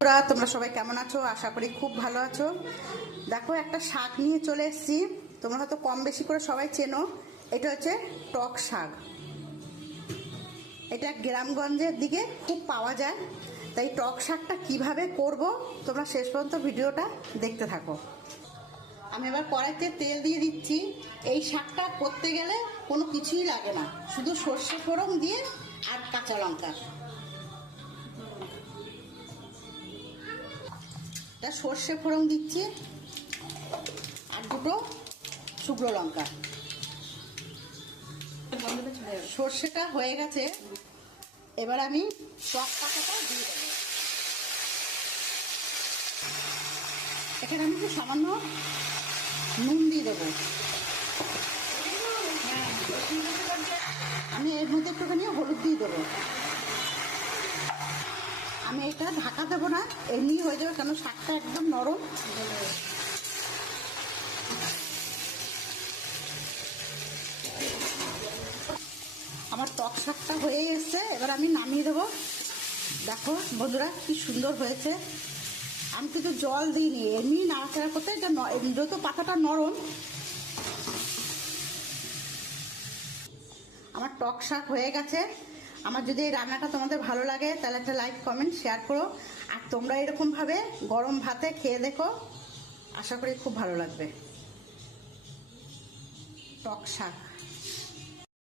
তোমরা সবাই কেমন আছো? আশা করি খুব ভালো আছো। দেখো, একটা শাক নিয়ে চলে এসেছি। তোমরা হয়তো কম বেশি করে সবাই চেনো। এটা হচ্ছে টক শাক। এটা গ্রামগঞ্জের দিকে খুব পাওয়া যায়। তাই টক শাকটা কিভাবে করব তোমরা শেষ পর্যন্ত ভিডিওটা দেখতে থাকো। আমি এবার কড়াইতে তেল দিয়ে দিচ্ছি। এই শাকটা করতে গেলে কোনো কিছুই লাগে না, শুধু সর্ষে ফোড়ন দিয়ে আর কাঁচা লঙ্কা। সর্ষে ফোড়ন দিচ্ছি আর দুটো শুকনো লঙ্কা। সর্ষেটা হয়ে গেছে, এবার আমি টক পাতাটা দিয়ে দেবো। এখানে আমি একটু সামান্য নুন দিয়ে দেবো। আমি এর মধ্যে একটুখানি হলুদ দিয়ে দেবো। আমি এটা ঢাকা দেবো না, এমনি হয়ে যাবে, কেন শাকটা একদম নরম। আমার টক শাকটা হয়ে এসছে, এবার আমি নামিয়ে দেবো। দেখো বন্ধুরা, কি সুন্দর হয়েছে। আমি কিন্তু জল দিইনি, এমনি নাড়াচাড়া করতে, যেহেতু পাতাটা নরম। আমার টক শাক হয়ে গেছে। আমার যদি এই রান্নাটা তোমাদের ভালো লাগে তাহলে একটা লাইক, কমেন্ট, শেয়ার করো। আর তোমরা এরকমভাবে গরম ভাতে খেয়ে দেখো, আশা করি খুব ভালো লাগবে। টক শাক।